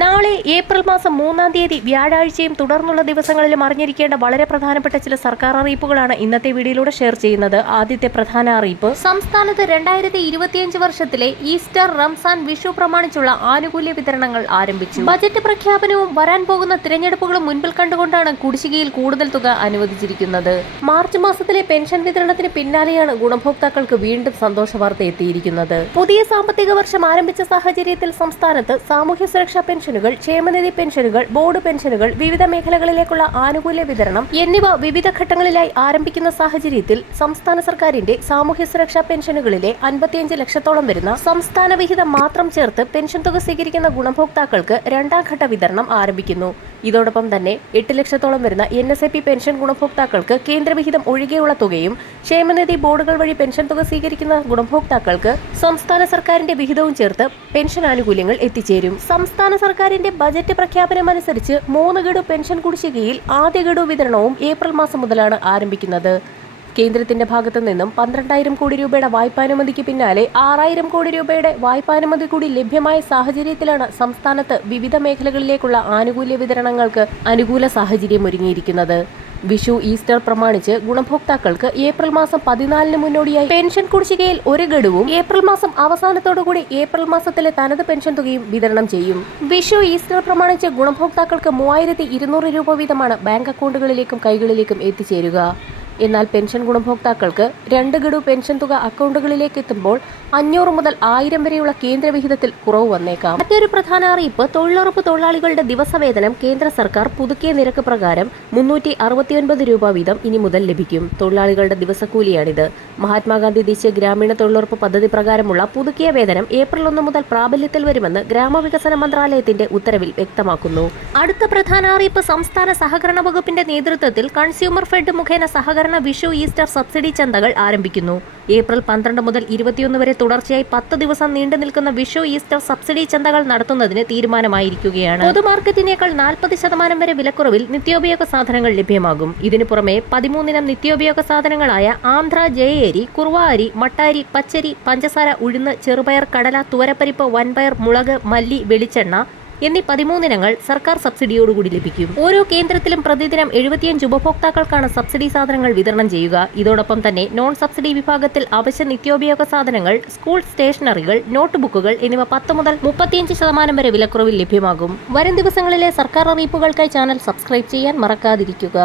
നാളെ ഏപ്രിൽ മാസം 3-ാം തീയതി വ്യാഴാഴ്ചയും തുടർന്നുള്ള ദിവസങ്ങളിലും അറിഞ്ഞിരിക്കേണ്ട വളരെ പ്രധാനപ്പെട്ട ചില സർക്കാർ അറിയിപ്പുകളാണ് ഇന്നത്തെ വീഡിയോയിലൂടെ ഷെയർ ചെയ്യുന്നത്. ആദ്യത്തെ പ്രധാന അറിയിപ്പ്, സംസ്ഥാനത്ത് 2025 വർഷത്തിലെ ഈസ്റ്റർ, റംസാൻ, വിഷു പ്രമാണിച്ചുള്ള ആനുകൂല്യ വിതരണങ്ങൾ ആരംഭിച്ചു. ബജറ്റ് പ്രഖ്യാപനവും വരാൻ പോകുന്ന തിരഞ്ഞെടുപ്പുകളും മുൻപിൽ കണ്ടുകൊണ്ടാണ് കുടിശ്ശികയിൽ കൂടുതൽ തുക അനുവദിച്ചിരിക്കുന്നത്. മാർച്ച് മാസത്തിലെ പെൻഷൻ വിതരണത്തിന് പിന്നാലെയാണ് ഗുണഭോക്താക്കൾക്ക് വീണ്ടും സന്തോഷ വാർത്ത എത്തിയിരിക്കുന്നത്. പുതിയ സാമ്പത്തിക വർഷം ആരംഭിച്ച സാഹചര്യത്തിൽ സംസ്ഥാനത്ത് സാമൂഹ്യ സുരക്ഷാ പെൻഷനുകൾ, ക്ഷേമനിധി പെൻഷനുകൾ, ബോർഡ് പെൻഷനുകൾ, വിവിധ മേഖലകളിലേക്കുള്ള ആനുകൂല്യ വിതരണം എന്നിവ വിവിധ ഘട്ടങ്ങളിലായി ആരംഭിക്കുന്ന സാഹചര്യത്തിൽ സംസ്ഥാന സർക്കാരിന്റെ സാമൂഹ്യ സുരക്ഷാ പെൻഷനുകളിലെ 55 ലക്ഷത്തോളം വരുന്ന സംസ്ഥാന വിഹിതം മാത്രം ചേർത്ത് പെൻഷൻ തുക സ്വീകരിക്കുന്ന ഗുണഭോക്താക്കൾക്ക് രണ്ടാം ഘട്ട വിതരണം ആരംഭിക്കുന്നു. ഇതോടൊപ്പം തന്നെ 8 ലക്ഷത്തോളം വരുന്ന NSAP പെൻഷൻ ഗുണഭോക്താക്കൾക്ക് കേന്ദ്രവിഹിതം ഒഴികെയുള്ള തുകയും, ക്ഷേമനിധി ബോർഡുകൾ വഴി പെൻഷൻ തുക സ്വീകരിക്കുന്ന ഗുണഭോക്താക്കൾക്ക് സംസ്ഥാന സർക്കാരിന്റെ വിഹിതവും ചേർത്ത് പെൻഷൻ ആനുകൂല്യങ്ങൾ എത്തിച്ചേരും. സംസ്ഥാന സർക്കാരിന്റെ ബജറ്റ് പ്രഖ്യാപനം അനുസരിച്ച് 3 ഗഡു പെൻഷൻ കുടിശ്ശികയിൽ ആദ്യ ഗഡു വിതരണവും ഏപ്രിൽ മാസം മുതലാണ് ആരംഭിക്കുന്നത്. കേന്ദ്രത്തിന്റെ ഭാഗത്തു നിന്നും 12,000 കോടി രൂപയുടെ വായ്പാനുമതിക്ക് പിന്നാലെ 6,000 കോടി രൂപയുടെ വായ്പാനുമതി കൂടി ലഭ്യമായ സാഹചര്യത്തിലാണ് സംസ്ഥാനത്ത് വിവിധ മേഖലകളിലേക്കുള്ള ആനുകൂല്യ വിതരണങ്ങൾക്ക് അനുകൂല സാഹചര്യം ഒരുങ്ങിയിരിക്കുന്നത്. വിഷു, ഈസ്റ്റർ പ്രമാണിച്ച് ഗുണഭോക്താക്കൾക്ക് ഏപ്രിൽ മാസം 14-ന് മുന്നോടിയായി പെൻഷൻ കുടിശ്ശികയിൽ 1 ഗഡുവും ഏപ്രിൽ മാസം അവസാനത്തോടുകൂടി ഏപ്രിൽ മാസത്തിലെ തനത് പെൻഷൻ തുകയും വിതരണം ചെയ്യും. വിഷു, ഈസ്റ്റർ പ്രമാണിച്ച് ഗുണഭോക്താക്കൾക്ക് 3,200 രൂപ വീതമാണ് ബാങ്ക് അക്കൗണ്ടുകളിലേക്കും കൈകളിലേക്കും എത്തിച്ചേരുക. എന്നാൽ പെൻഷൻ ഗുണഭോക്താക്കൾക്ക് 2 ഗഡു പെൻഷൻ തുക അക്കൗണ്ടുകളിലേക്ക് എത്തുമ്പോൾ 500 മുതൽ 1000 വരെയുള്ള കേന്ദ്രവിഹിതത്തിൽ കുറവ് വന്നേക്കാം. മറ്റൊരു പ്രധാന അറിയിപ്പ്, തൊഴിലുറപ്പ് തൊഴിലാളികളുടെ ദിവസവേതനം കേന്ദ്ര സർക്കാർ പുതുക്കിയ നിരക്ക് പ്രകാരം 369 രൂപ വീതം ഇനി മുതൽ ലഭിക്കും. തൊഴിലാളികളുടെ ദിവസക്കൂലിയാണിത്. മഹാത്മാഗാന്ധി ദേശീയ ഗ്രാമീണ തൊഴിലുറപ്പ് പദ്ധതി പ്രകാരമുള്ള പുതുക്കിയ വേതനം ഏപ്രിൽ 1 മുതൽ പ്രാബല്യത്തിൽ വരുമെന്ന് ഗ്രാമവികസന മന്ത്രാലയത്തിന്റെ ഉത്തരവിൽ വ്യക്തമാക്കുന്നു. അടുത്ത പ്രധാന അറിയിപ്പ്, സംസ്ഥാന സഹകരണ വകുപ്പിന്റെ നേതൃത്വത്തിൽ കൺസ്യൂമർ ഫെഡ് മുഖേന സഹകരണ വിഷു, ഈസ്റ്റർ സബ്സിഡി ചന്തകൾ ആരംഭിക്കുന്നു. ഏപ്രിൽ 12 മുതൽ 21 വരെ തുടർച്ചയായി 10 ദിവസം നീണ്ടു നിൽക്കുന്ന വിഷു, ഈസ്റ്റർ സബ്സിഡി ചന്തകൾ നടത്തുന്നതിന് തീരുമാനമായിരിക്കുകയാണ്. പൊതുമാർക്കറ്റിനേക്കാൾ 40% വരെ വിലക്കുറവിൽ നിത്യോപയോഗ സാധനങ്ങൾ ലഭ്യമാകും. ഇതിനു പുറമെ 13 ഇനം നിത്യോപയോഗ സാധനങ്ങളായ ആന്ധ്ര ജയ അരി, കുറുവ അരി, മട്ടാരി, പച്ചരി, പഞ്ചസാര, ഉഴുന്ന്, ചെറുപയർ, കടല, തുവരപ്പരിപ്പ്, വൻപയർ, മുളക്, മല്ലി, വെളിച്ചെണ്ണ എന്നീ 13 ഇനങ്ങൾ സർക്കാർ സബ്സിഡിയോടുകൂടി ലഭിക്കും. ഓരോ കേന്ദ്രത്തിലും പ്രതിദിനം 75 ഉപഭോക്താക്കൾക്കാണ് സബ്സിഡി സാധനങ്ങൾ വിതരണം ചെയ്യുക. ഇതോടൊപ്പം തന്നെ നോൺ സബ്സിഡി വിഭാഗത്തിൽ അവശ്യ നിത്യോപയോഗ സാധനങ്ങൾ, സ്കൂൾ സ്റ്റേഷനറികൾ, നോട്ട് ബുക്കുകൾ എന്നിവ 10 മുതൽ 35% വരെ വിലക്കുറവിൽ ലഭ്യമാകും. വരും ദിവസങ്ങളിലെ സർക്കാർ അറിയിപ്പുകൾക്കായി ചാനൽ സബ്സ്ക്രൈബ് ചെയ്യാൻ മറക്കാതിരിക്കുക.